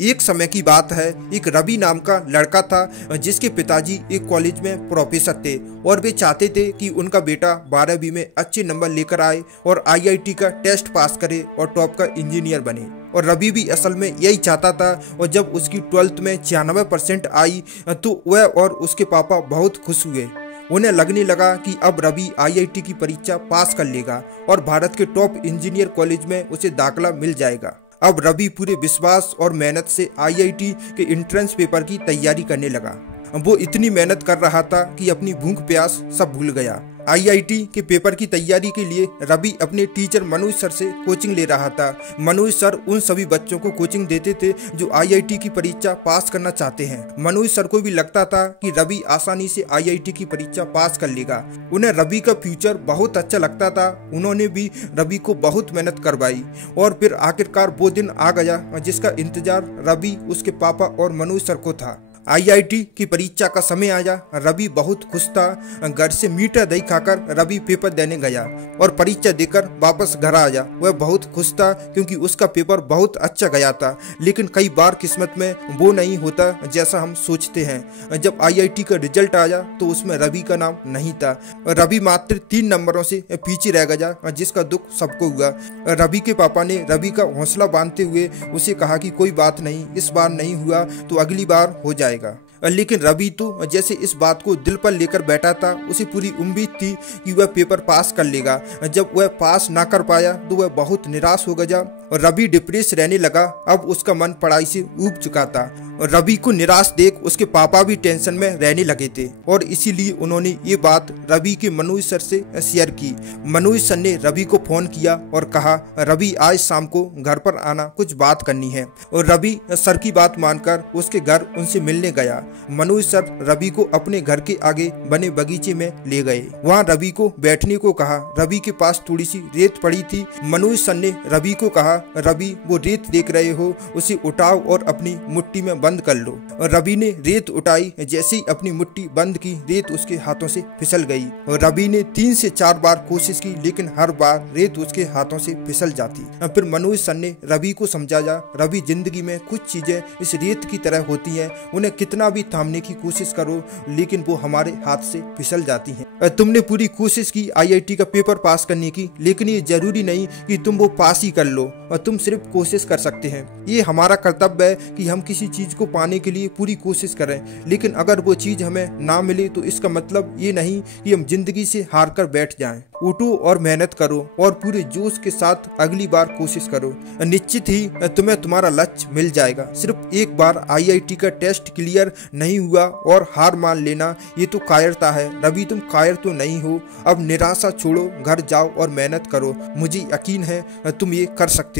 एक समय की बात है, एक रवि नाम का लड़का था जिसके पिताजी एक कॉलेज में प्रोफेसर थे और वे चाहते थे कि उनका बेटा 12वीं में अच्छे नंबर लेकर आए और आईआईटी का टेस्ट पास करे और टॉप का इंजीनियर बने। और रवि भी असल में यही चाहता था। और जब उसकी 12th में 96% आई तो वह और उसके पापा बहुत खुश हुए। उन्हें लगने लगा कि अब रवि आईआईटी की परीक्षा पास कर लेगा और भारत के टॉप इंजीनियर कॉलेज में उसे दाखिला मिल जाएगा। अब रवि पूरे विश्वास और मेहनत से आईआईटी के एंट्रेंस पेपर की तैयारी करने लगा। वो इतनी मेहनत कर रहा था कि अपनी भूख प्यास सब भूल गया। आईआईटी के पेपर की तैयारी के लिए रवि अपने टीचर मनोज सर से कोचिंग ले रहा था। मनोज सर उन सभी बच्चों को कोचिंग देते थे जो आईआईटी की परीक्षा पास करना चाहते हैं। मनोज सर को भी लगता था कि रवि आसानी से आईआईटी की परीक्षा पास कर लेगा। उन्हें रवि का फ्यूचर बहुत अच्छा लगता था। उन्होंने भी रवि को बहुत मेहनत करवाई और फिर आखिरकार वो दिन आ गया जिसका इंतजार रवि, उसके पापा और मनोज सर को था। आईआईटी की परीक्षा का समय आया। रवि बहुत खुश था। घर से मीठा दही खाकर रवि पेपर देने गया और परीक्षा देकर वापस घर आया। वह बहुत खुश था क्योंकि उसका पेपर बहुत अच्छा गया था। लेकिन कई बार किस्मत में वो नहीं होता जैसा हम सोचते हैं। जब आईआईटी का रिजल्ट आया तो उसमें रवि का नाम नहीं था। रवि मात्र 3 नंबरों से पीछे रह गया, जिसका दुख सबको हुआ। रवि के पापा ने रवि का हौसला बांधते हुए उसे कहा कि कोई बात नहीं, इस बार नहीं हुआ तो अगली बार हो जाएगा। लेकिन रवि तो जैसे इस बात को दिल पर लेकर बैठा था। उसे पूरी उम्मीद थी कि वह पेपर पास कर लेगा। जब वह पास ना कर पाया तो वह बहुत निराश हो गया और रवि डिप्रेस रहने लगा। अब उसका मन पढ़ाई से ऊब चुका था। रवि को निराश देख उसके पापा भी टेंशन में रहने लगे थे और इसीलिए उन्होंने ये बात रवि के मनोज सर से शेयर की। मनोज सर ने रवि को फोन किया और कहा, रवि आज शाम को घर पर आना, कुछ बात करनी है। और रवि सर की बात मानकर उसके घर उनसे मिलने गया। मनोज सर रवि को अपने घर के आगे बने बगीचे में ले गए। वहाँ रवि को बैठने को कहा। रवि के पास थोड़ी सी रेत पड़ी थी। मनोज सर ने रवि को कहा, रवि वो रेत देख रहे हो, उसे उठाओ और अपनी मुट्ठी में बंद कर लो। और रवि ने रेत उठाई। जैसे ही अपनी मुट्ठी बंद की, रेत उसके हाथों से फिसल गई। और रवि ने 3 से 4 बार कोशिश की, लेकिन हर बार रेत उसके हाथों से फिसल जाती। फिर मनोज सर ने रवि को समझाया, रवि जिंदगी में कुछ चीजें इस रेत की तरह होती हैं, उन्हें कितना भी थामने की कोशिश करो लेकिन वो हमारे हाथ से फिसल जाती हैं। तुमने पूरी कोशिश की आईआईटी का पेपर पास करने की, लेकिन ये जरूरी नहीं कि तुम वो पास ही कर लो, और तुम सिर्फ कोशिश कर सकते हैं। ये हमारा कर्तव्य है कि हम किसी चीज को पाने के लिए पूरी कोशिश करें, लेकिन अगर वो चीज हमें ना मिले तो इसका मतलब ये नहीं कि हम जिंदगी से हार कर बैठ जाएं। उठो और मेहनत करो और पूरे जोश के साथ अगली बार कोशिश करो। निश्चित ही तुम्हें तुम्हारा लक्ष्य मिल जाएगा। सिर्फ एक बार आईआईटी का टेस्ट क्लियर नहीं हुआ और हार मान लेना, ये तो कायरता है। रवि, तुम कायर तो नहीं हो। अब निराशा छोड़ो, घर जाओ और मेहनत करो। मुझे यकीन है तुम ये कर सकते हो।